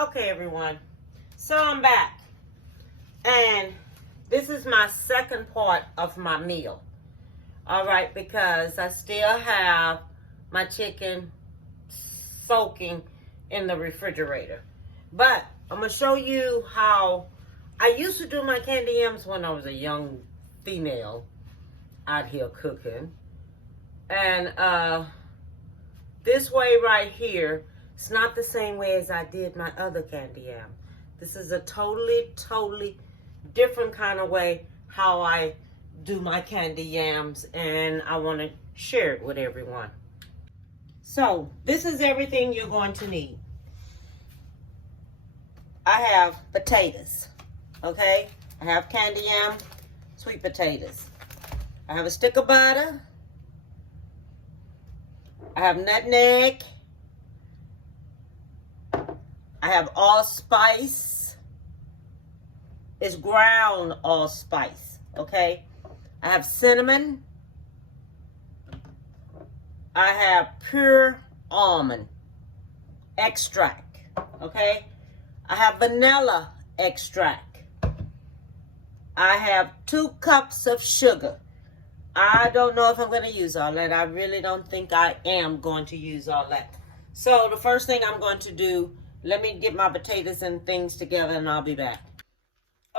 Okay, everyone. So I'm back. And this is my second part of my meal. All right, because I still have my chicken soaking in the refrigerator. But I'm going to show you how I used to do my candy yams when I was a young female out here cooking. And this way right here, it's not the same way as I did my other candy yam. This is a totally different kind of way how I do my candy yams, and I want to share it with everyone. So this is everything you're going to need. I have potatoes, okay? I have candy yam, sweet potatoes. I have a stick of butter. I have nutmeg. I have allspice. It's ground allspice, okay? I have cinnamon. I have pure almond extract, okay? I have vanilla extract. I have 2 cups of sugar. I don't know if I'm going to use all that. I really don't think I am going to use all that. So the first thing I'm going to do, let me get my potatoes and things together and I'll be back.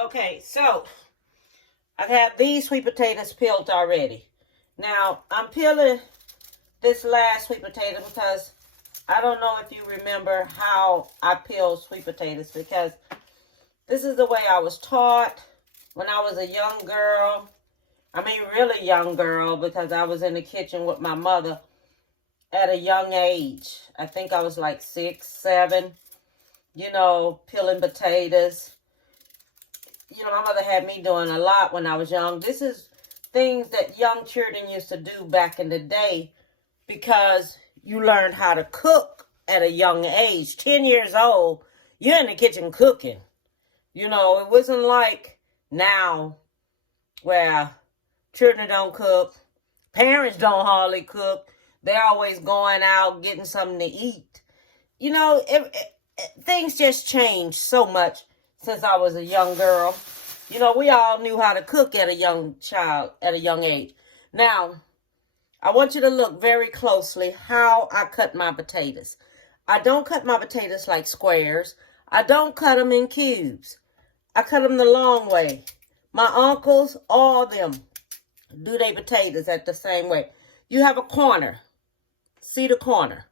Okay, so I have these sweet potatoes peeled already. Now, I'm peeling this last sweet potato because I don't know if you remember how I peel sweet potatoes, because this is the way I was taught when I was a young girl. I mean, really young girl, because I was in the kitchen with my mother at a young age. I think I was like 6, 7, you know, peeling potatoes. You know, my mother had me doing a lot when I was young. This is things that young children used to do back in the day because you learned how to cook at a young age. 10 years old, you're in the kitchen cooking. You know, it wasn't like now where children don't cook, parents don't hardly cook. They're always going out getting something to eat. You know, things just changed so much since I was a young girl. You know, we all knew how to cook at a young child, at a young age. Now, I want you to look very closely how I cut my potatoes. I don't cut my potatoes like squares. I don't cut them in cubes. I cut them the long way. My uncles, all of them, do their potatoes at the same way. You have a corner. See the corner?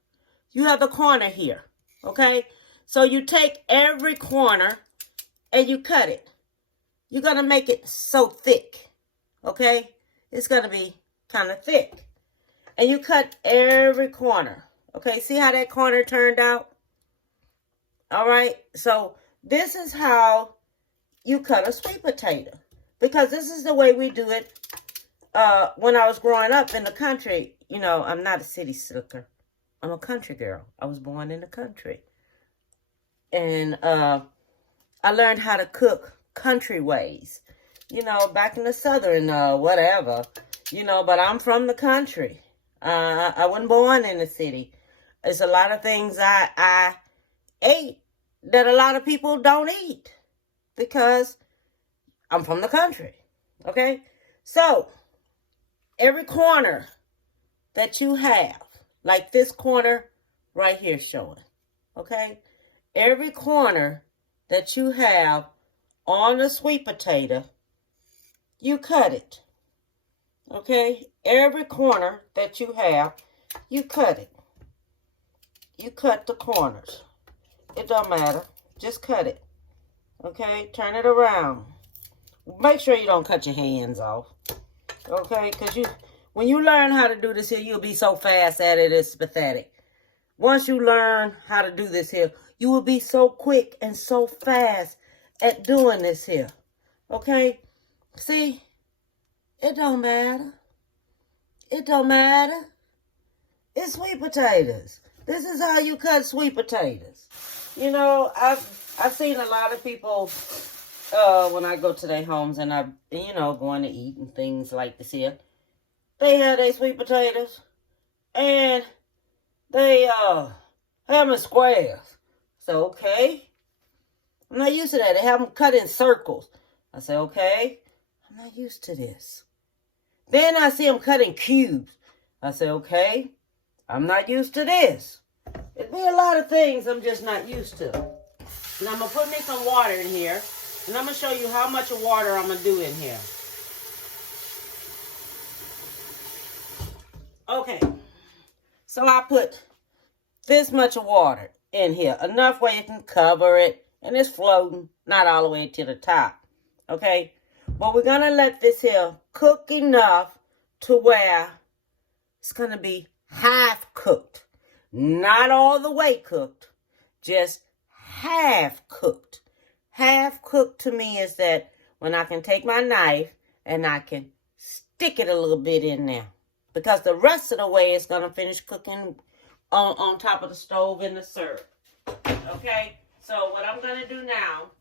You have the corner here, okay? So you take every corner and you cut it. You're going to make it so thick, okay? It's going to be kind of thick. And you cut every corner, okay? See how that corner turned out? All right? So this is how you cut a sweet potato, because this is the way we do it. When I was growing up in the country, you know, I'm not a city slicker. I'm a country girl. I was born in the country. And I learned how to cook country ways. You know, back in the southern, whatever. You know, but I'm from the country. I wasn't born in the city. There's a lot of things I ate that a lot of people don't eat because I'm from the country. Okay? So, every corner that you have, like this corner right here showing, okay? Every corner that you have on the sweet potato, you cut it, okay? Every corner that you have, you cut it. You cut the corners. It don't matter. Just cut it, okay? Turn it around. Make sure you don't cut your hands off. Okay, because when you learn how to do this here, you'll be so fast at it, it's pathetic. Once you learn how to do this here, you will be so quick and so fast at doing this here. Okay? See? It don't matter. It don't matter. It's sweet potatoes. This is how you cut sweet potatoes. You know, I've seen a lot of people when I go to their homes and I'm, you know, going to eat and things like this here. They have their sweet potatoes and they have them in squares. So, okay, I'm not used to that. They have them cut in circles. I say, okay, I'm not used to this. Then I see them cut in cubes. I say, okay, I'm not used to this. It'd be a lot of things I'm just not used to. Now I'm going to put me some water in here. And I'm going to show you how much of water I'm going to do in here. Okay. So I put this much of water in here. Enough where you can cover it. And it's floating. Not all the way to the top. Okay. But we're going to let this here cook enough to where it's going to be half cooked. Not all the way cooked. Just half cooked. Half cooked to me is that when I can take my knife and I can stick it a little bit in there. Because the rest of the way it's going to finish cooking on top of the stove in the syrup. Okay? So what I'm going to do now,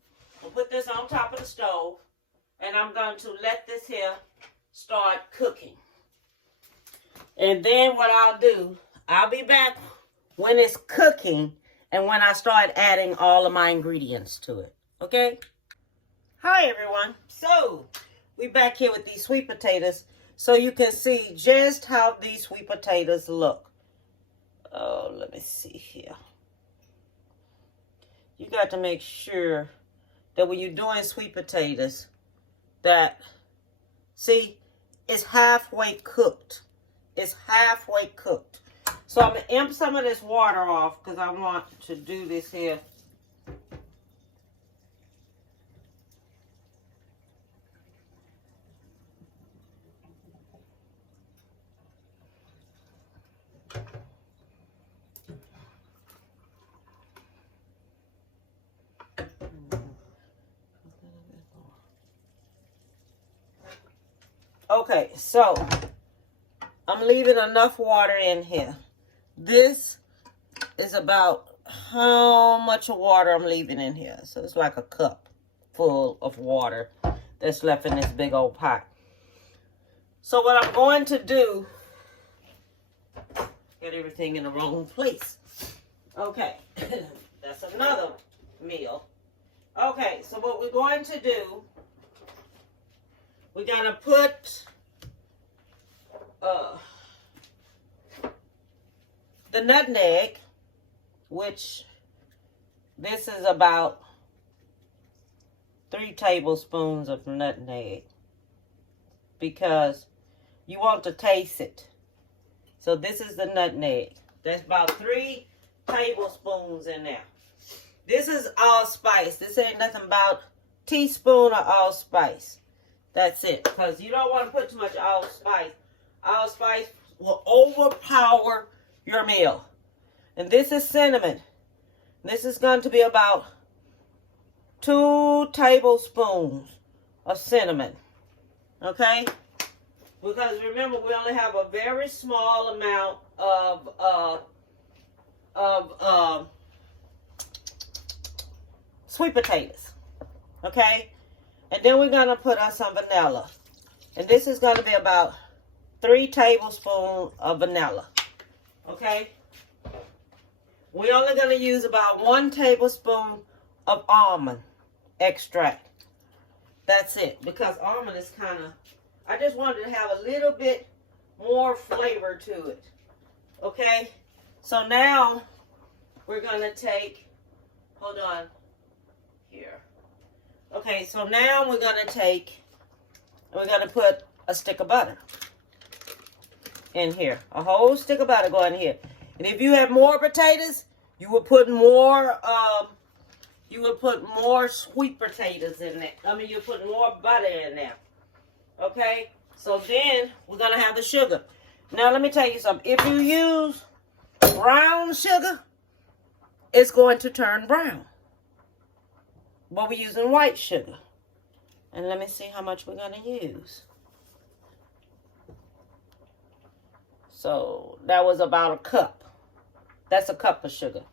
I'll put this on top of the stove. And I'm going to let this here start cooking. And then what I'll do, I'll be back when it's cooking and when I start adding all of my ingredients to it. Okay? Hi, everyone. So, we're back here with these sweet potatoes so you can see just how these sweet potatoes look. Oh, let me see here. You got to make sure that when you're doing sweet potatoes, that, see, it's halfway cooked. It's halfway cooked. So I'm going to empty some of this water off because I want to do this here. Okay, so I'm leaving enough water in here. This is about how much water I'm leaving in here. So it's like a cup full of water that's left in this big old pot. So what I'm going to do, get everything in the wrong place. Okay, that's another meal. Okay, so what we're going to do, we're going to put the nutmeg, which this is about 3 tablespoons of nutmeg, because you want to taste it. So this is the nutmeg. That's about 3 tablespoons in there. This is allspice. This ain't nothing about teaspoon of allspice. That's it. Because you don't want to put too much allspice. Allspice will overpower your meal. And this is cinnamon. This is going to be about 2 tablespoons of cinnamon. Okay? Because remember, we only have a very small amount of sweet potatoes. Okay? And then we're going to put on some vanilla. And this is going to be about 3 tablespoons of vanilla. Okay? We're only going to use about 1 tablespoon of almond extract. That's it. Because almond is kind of, I just wanted to have a little bit more flavor to it. Okay? So now we're going to take, hold on, here. Okay, so now we're going to take, we're going to put a stick of butter in here. A whole stick of butter going in here. And if you have more potatoes, you would put more, sweet potatoes in there. I mean, you put more butter in there. Okay? So then we're going to have the sugar. Now, let me tell you something. If you use brown sugar, it's going to turn brown. But we're using white sugar. And let me see how much we're going to use. So that was about a cup. That's a cup of sugar.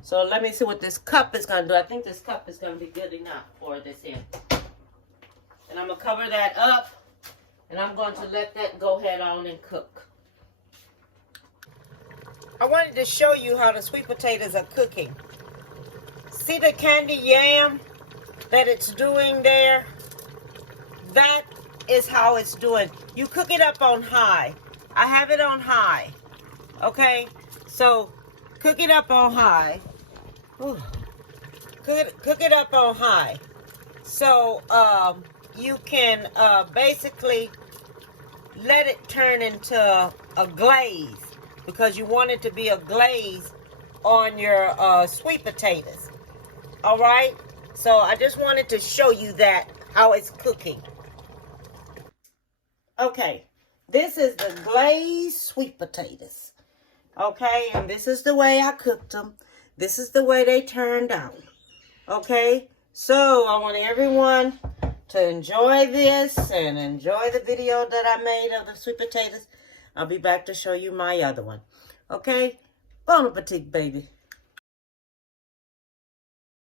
So let me see what this cup is going to do. I think this cup is going to be good enough for this here. And I'm going to cover that up. And I'm going to let that go ahead on and cook. I wanted to show you how the sweet potatoes are cooking. See the candy yam that it's doing there, that is how it's doing. You cook it up on high. I have it on high. Okay? So, cook it up on high. Ooh. Cook it up on high. So, you can basically let it turn into a glaze, because you want it to be a glaze on your sweet potatoes. All right? So I just wanted to show you that, how it's cooking. Okay, this is the glazed sweet potatoes. Okay, and this is the way I cooked them. This is the way they turned out. Okay, so I want everyone to enjoy this and enjoy the video that I made of the sweet potatoes. I'll be back to show you my other one. Okay, bon appetit, baby.